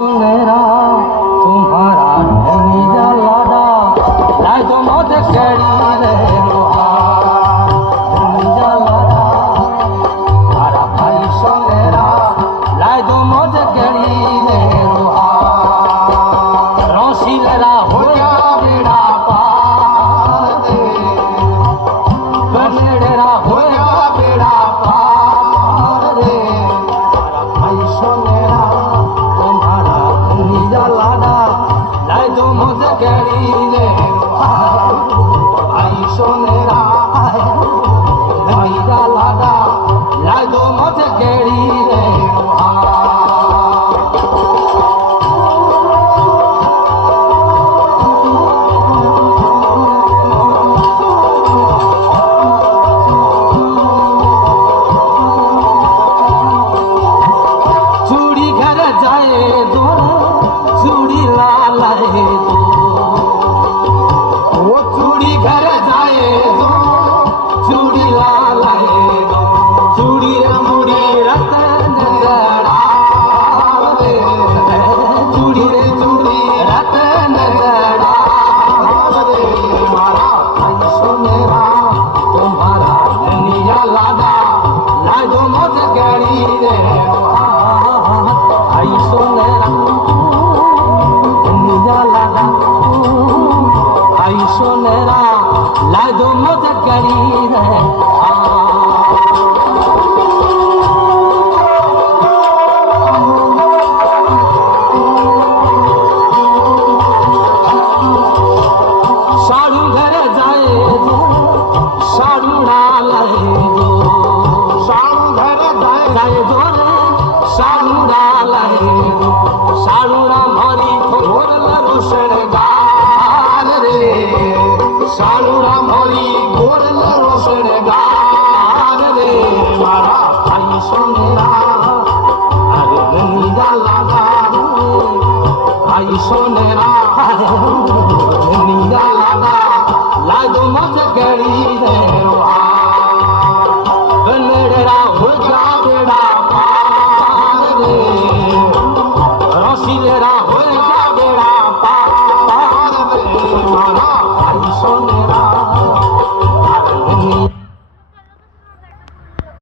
मेरा तुम्हारा निजा लाडा लाए तो मौत कड़ी रे निजा लाडा हरा भाई सोनेरा लाए तो मौत कड़ी रे रोशीलेरा होया बेड़ा पार दे बनेड़ा होया बेड़ा पार दे हरा भाई सोनेरा लाडा लाई दो मुझे गड़ी रे आई सोनेरा मेरा लाडा लाई दो मुझे गड़ी रे चूड़ी घर जाए दो चूड़ी लाए दो वो चूड़ी घर जाए दो चूड़ी लाए दो चूड़ी मुड़ी रतन जड़ा चूड़ी रे चूड़ी रतन जड़ा मारा आई सोनेरा तुम्हारा निया लाडा लाई दो मुझे गड़ी रे आई सोनेरा लाडा आई सोनेरा लाई दो मुझे गड़ी रे साड़ू घर जाए दो साड़ू लाए दो साड़ू घर जाए दो रे साड़ू लाए दो साड़ू रामहरी घोर रोशन गार रे साड़ू रामहरी घोर रोशन गार रे मारा आई सोनेरा अरे निजा लाडा आई सोनेरा